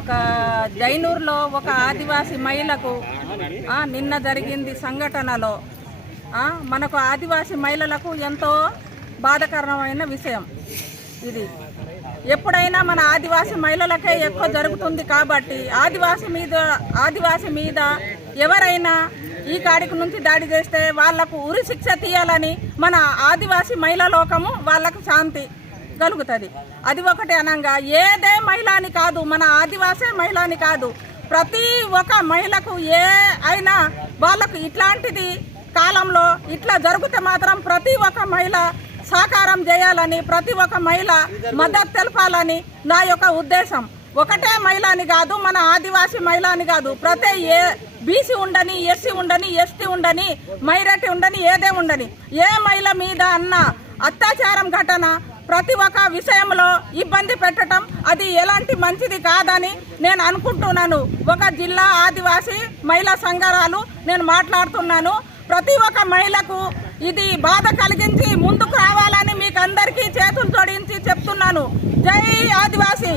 ఒక జైనూరులో ఒక ఆదివాసీ మహిళకు నిన్న జరిగింది సంఘటనలో మనకు ఆదివాసీ మహిళలకు ఎంతో బాధాకరమైన విషయం ఇది. ఎప్పుడైనా మన ఆదివాసీ మహిళలకే ఎక్కువ జరుగుతుంది కాబట్టి ఆదివాసీ మీద ఎవరైనా ఈ కాడికి నుంచి దాడి చేస్తే వాళ్లకు ఉరి శిక్ష తీయాలని మన ఆదివాసీ మహిళా లోకము వాళ్లకు శాంతి కలుగుతుంది. అది ఒకటి అనంగా ఏదే మహిళ అని కాదు, మన ఆదివాసీ మహిళ అని కాదు, ప్రతి ఒక్క మహిళకు ఏ అయినా వాళ్ళకు ఇట్లాంటిది కాలంలో ఇట్లా జరిగితే మాత్రం ప్రతి ఒక్క మహిళ సహకారం చేయాలని, ప్రతి ఒక్క మహిళ మద్దతు తెలపాలని నా యొక్క ఉద్దేశం. ఒకటే మహిళ అని కాదు, మన ఆదివాసీ మహిళ అని కాదు, ప్రతి బీసీ ఉండని, ఎస్సీ ఉండని, ఎస్టీ ఉండని, మైనారిటీ ఉండని, ఏదే ఉండని, ఏ మహిళ మీద అన్న అత్యాచారం ఘటన ప్రతి ఒక్క విషయంలో ఇబ్బంది పెట్టడం అది ఎలాంటి మంచిది కాదని నేను అనుకుంటున్నాను. ఒక జిల్లా ఆదివాసీ మహిళా సంఘాలు నేను మాట్లాడుతున్నాను. ప్రతి ఒక్క మహిళకు ఇది బాధ కలిగించి ముందుకు రావాలని మీకు అందరికీ చేతులు జోడించి చెప్తున్నాను. జై ఆదివాసీ.